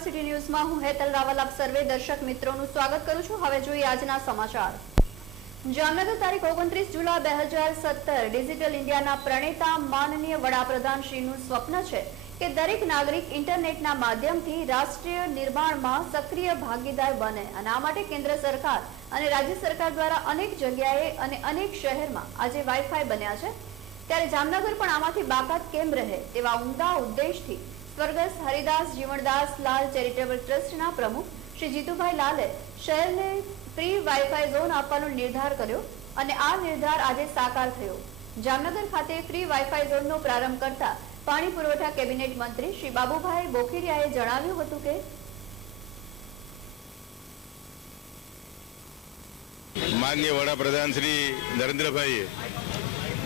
University ન્યૂઝમાં હું હેતલ રાવલ આપ સર્વે દર્શક મિત્રોનું સ્વાગત કરું છું। હવે જોઈએ આજના સમાચાર। જામનગર તારીખ 29 જુલાઈ 2017 ડિજિટલ ઇન્ડિયાના પ્રણેતા માનનીય વડાપ્રધાન શ્રીનું સ્વપ્ન છે કે દરેક નાગરિક ઇન્ટરનેટના માધ્યમથી રાષ્ટ્રીય નિર્માણમાં સક્રિય ભાગીદાર બને અને આ માટે કેન્દ્ર સરકાર અને રાજ્ય સરકાર દ્વારા અનેક જગ્યાએ અને અનેક શહેરમાં આજે વાઈફાઈ બન્યા છે। ત્યારે જામનગર પણ આમાંથી બાકાત કેમ રહે તેવા ઉમદા ઉદ્દેશથી સ્વર્ગસ્થ હરિદાસ જીવણદાસ લાલ ચેરિટેબલ ટ્રસ્ટના પ્રમુખ શ્રી જીતુભાઈ લાલે શહેરને ફ્રી વાઈફાઈ ઝોન આપવાનો નિર્ધાર કર્યો અને આ નિર્ધાર આજે સાકાર થયો। જામનગર ખાતે ફ્રી વાઈફાઈ ઝોનનો પ્રારંભ કરતા પાણી પુરવઠા કેબિનેટ મંત્રી શ્રી બાબુભાઈ બોખીરિયાએ જણાવ્યું હતું કે માનનીય વડાપ્રધાન શ્રી નરેન્દ્રભાઈએ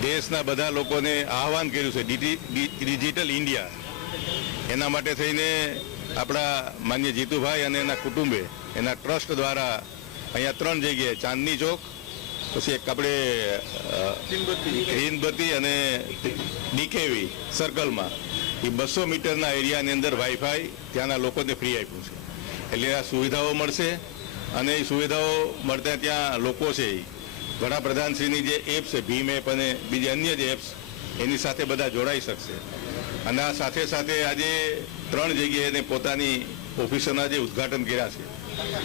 દેશના બધા લોકોને આહવાન કર્યું છે ડિજિટલ ઇન્ડિયા એના માટે થઈને આપણા માન્ય જીતુભાઈ અને એના કુટુંબે એના ટ્રસ્ટ દ્વારા અહીંયા 3 જગ્યાએ ચાંદની ચોક પછી એક આપણે હીનબત્તી અને ડીકેવી સર્કલમાં એ 200 મીટરના એરિયાની અંદર વાઈફાઈ ત્યાંના લોકોને ફ્રી આપ્યું છે। એટલે આ સુવિધાઓ મળશે અને એ સુવિધાઓ મળતા ત્યાં લોકો છે વડાપ્રધાનશ્રીની જે એપ છે ભીમ એપ અને બીજી અન્ય જે એપ્સ એની સાથે બધા જોડાઈ શકશે અને આ સાથે સાથે આજે 3 જગ્યાએ પોતાની ઓફિસોના જે ઉદ્ઘાટન કર્યા છે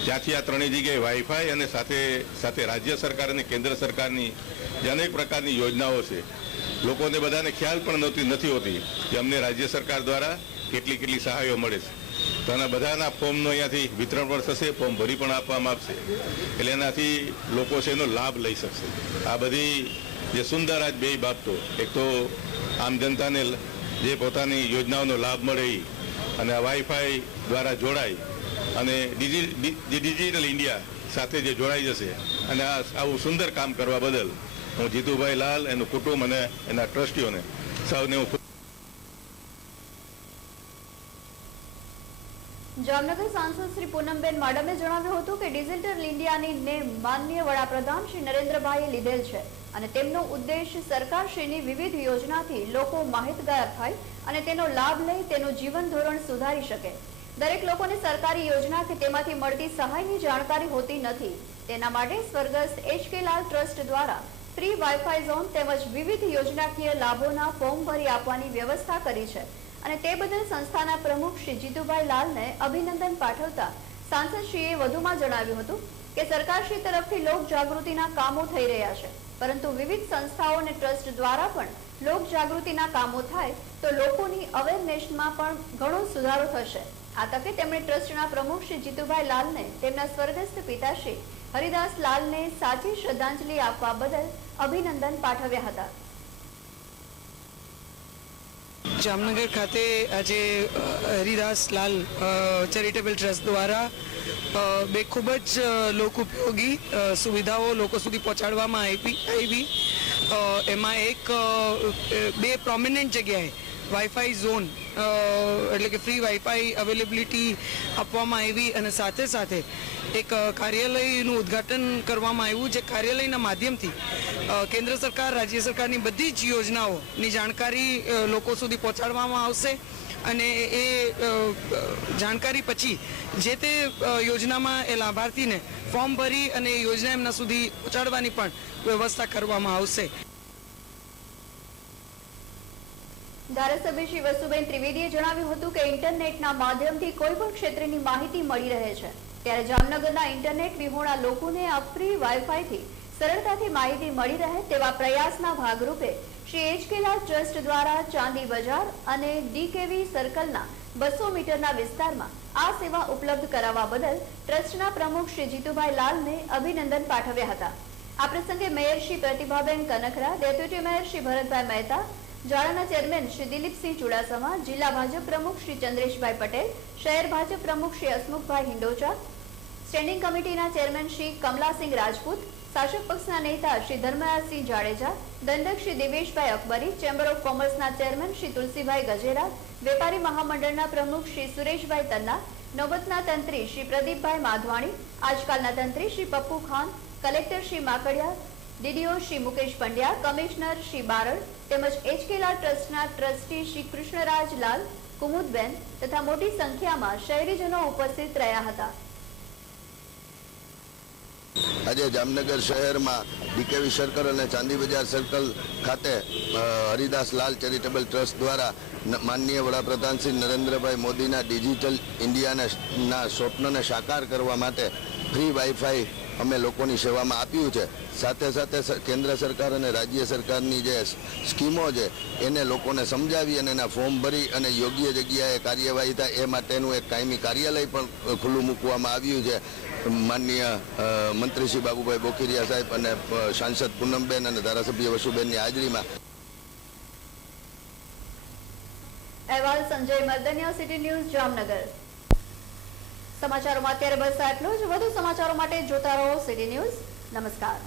ત્યાંથી આ 3 જગ્યાએ વાઈફાઈ અને સાથે સાથે રાજ્ય સરકાર અને કેન્દ્ર સરકારની જે અનેક પ્રકારની યોજનાઓ છે લોકોને બધાને ખ્યાલ પણ નથી હોતી કે અમને રાજ્ય સરકાર દ્વારા કેટલી સહાયો મળે છે। તો આના બધાના ફોર્મનું અહીંયાથી વિતરણ પણ થશે, ફોર્મ ભરી પણ આપવામાં આવશે એટલે એનાથી લોકો છે એનો લાભ લઈ શકશે। આ બધી જે સુંદર આજ બે બાબતો એક તો આમ જનતાને જે પોતાની યોજનાઓનો લાભ મળે અને આ વાઈફાઈ દ્વારા જોડાય અને ડિજિટલ ઇન્ડિયા સાથે જે જોડાઈ જશે અને આવું સુંદર કામ કરવા બદલ હું જીતુભાઈ લાલ એનું કુટુંબ અને એના ટ્રસ્ટીઓને સૌને હું જામનગર સાંસદ શ્રી પૂનમબેન માડમે જણાવ્યું હતું કે ડિજિટલ ઇન્ડિયાની નેમ માનનીય વડાપ્રધાન શ્રી નરેન્દ્રભાઈએ લીધેલ છે અને તેમનો ઉદ્દેશ સરકારશ્રીની વિવિધ યોજનાથી લોકો માહિતગાર થાય અને તેનો લાભ લઈ તેનું જીવન ધોરણ સુધારી શકે। દરેક લોકોને સરકારી યોજના કે તેમાંથી મળતી સહાયની જાણકારી હોતી નથી। તેના માટે સ્વર્ગસ્થ એચ.કે. લાલ ટ્રસ્ટ દ્વારા ફ્રી વાઈફાઈ ઝોન તેમજ વિવિધ યોજનાકીય લાભોના ફોર્મ ભરી આપવાની વ્યવસ્થા કરી છે અને તે બદલ સંસ્થાના પ્રમુખ શ્રી જીતુભાઈ લાલને અભિનંદન પાઠવતા સાંસદશ્રીએ વધુમાં જણાવ્યું હતું કે સરકારશ્રી તરફથી લોક જાગૃતિના કામો થઈ રહ્યા છે પરંતુ વિવિધ સંસ્થાઓ અને ટ્રસ્ટ દ્વારા પણ લોક જાગૃતિના કામો થાય તો લોકોની અવેરનેસમાં પણ ઘણો સુધારો થશે। આ તકે તેમણે ટ્રસ્ટના પ્રમુખ શ્રી જીતુભાઈ લાલને તેમના સ્વર્ગસ્થ પિતાશ્રી હરિદાસ લાલને સાચી શ્રદ્ધાંજલિ આપવા બદલ અભિનંદન પાઠવ્યા હતા। જામનગર ખાતે આજે હરિદાસ લાલ ચેરિટેબલ ટ્રસ્ટ દ્વારા બે ખૂબ જ લોકોપયોગી સુવિધાઓ લોકો સુધી પહોંચાડવામાં આવી। એમાં એક બે પ્રોમિનન્ટ જગ્યાએ વાઈફાઈ ઝોન એટલે કે ફ્રી વાઈફાઈ અવેલેબિલિટી આપવામાં આવી અને સાથે સાથે એક કાર્યાલયનું ઉદ્ઘાટન કરવામાં આવ્યું જે કાર્યાલયના માધ્યમથી કેન્દ્ર સરકાર રાજ્ય સરકારની બધી જ યોજનાઓની જાણકારી લોકો સુધી પહોંચાડવામાં આવશે અને એ જાણકારી પછી જે તે યોજનામાં એ લાભાર્થીને ફોર્મ ભરી અને એ યોજના એમના સુધી પહોંચાડવાની પણ વ્યવસ્થા કરવામાં આવશે। ધારાસભ્ય શ્રી વસુબેન ત્રિવેદીએ જણાવ્યું હતું કે ઇન્ટરનેટના માધ્યમથી કોઈ પણ ક્ષેત્રની માહિતી મળી રહે છે ત્યારે જામનગરના ઇન્ટરનેટ વિહોણા લોકોને આ ફ્રી વાઈફાઈથી સરળતાથી માહિતી મળી રહે તેવા પ્રયાસના ભાગરૂપે શ્રી એચ.કે. લાલ ટ્રસ્ટ દ્વારા ચાંદી બજાર અને ડીકેવી સર્કલના 200 મીટરના વિસ્તારમાં આ સેવા ઉપલબ્ધ કરાવવા બદલ ટ્રસ્ટના પ્રમુખ શ્રી જીતુભાઈ લાલને અભિનંદન પાઠવ્યા હતા। આ પ્રસંગે mayor Shri Pratibhaben Kankara, deputy mayor Shri Bharatbhai Mehta, જાડાના ચેરમેન શ્રી દિલીપસિંહ ચુડાસમા, જિલ્લા ભાજપ પ્રમુખ શ્રી ચંદ્રેશભાઈ પટેલ, શહેર ભાજપ પ્રમુખ શ્રી હસમુખભાઈ હિંડોચા, સ્ટેન્ડિંગ કમિટીના ચેરમેન શ્રી કમલાસિંહ રાજપૂત, શાસક પક્ષના નેતા શ્રી ધર્મરાજસિંહ જાડેજા, દંડક શ્રી દેવેશભાઈ અકબરી, ચેમ્બર ઓફ કોમર્સના ચેરમેન શ્રી તુલસીભાઈ ગજેરા, વેપારી महामंडळના प्रमुख श्री सुरेशभाई तन्ना, नौबतना तंत्री श्री प्रदीपभाई माधवाणी, आजकालना तंत्री Shri Pappu Khan, collector Shri Makadia, DDO Shri Mukesh Pandya, commissioner Shri Barad તેમજ એચ.કે. લાલ ટ્રસ્ટના ટ્રસ્ટી શ્રી કૃષ્ણરાજ લાલ, કુમુદબેન તથા મોટી સંખ્યામાં શહેરીજનો ઉપસ્થિત રહ્યા હતા. આજે જામનગર શહેરમાં ડીકેવી સર્કલ અને ચાંદી બજાર સર્કલ ખાતે હરિદાસ લાલ ચેરિટેબલ ટ્રસ્ટ દ્વારા માનનીય વડાપ્રધાન શ્રી નરેન્દ્રભાઈ મોદીના ડિજિટલ ઇન્ડિયાના સ્વપ્નને સાકાર કરવા માટે ફ્રી વાઈફાઈ અમે લોકોની સેવામાં આપ્યું છે. સાથે સાથે કેન્દ્ર સરકાર અને રાજ્ય સરકારની જે સ્કીમો છે એને લોકોને સમજાવી અને એના ફોર્મ ભરી અને યોગ્ય જગ્યાએ કાર્યવાહી થાય એ માટેનું એક કાયમી કાર્યાલય પણ ખુલ્લું મૂકવામાં આવ્યું છે. માનનીય મંત્રી શ્રી બાબુભાઈ બોખીરિયા સાહેબ અને સાંસદ પૂનમબેન અને ધારાસભ્ય વસુબેનની હાજરીમાં. અહેવાલ સંજય મર્દનિયા, સિટી ન્યૂઝ, જામનગર. સમાચારોમાં અત્યારે બસ આટલું જ. વધુ સમાચારો માટે જોતા રહો સિટી ન્યૂઝ. નમસ્કાર.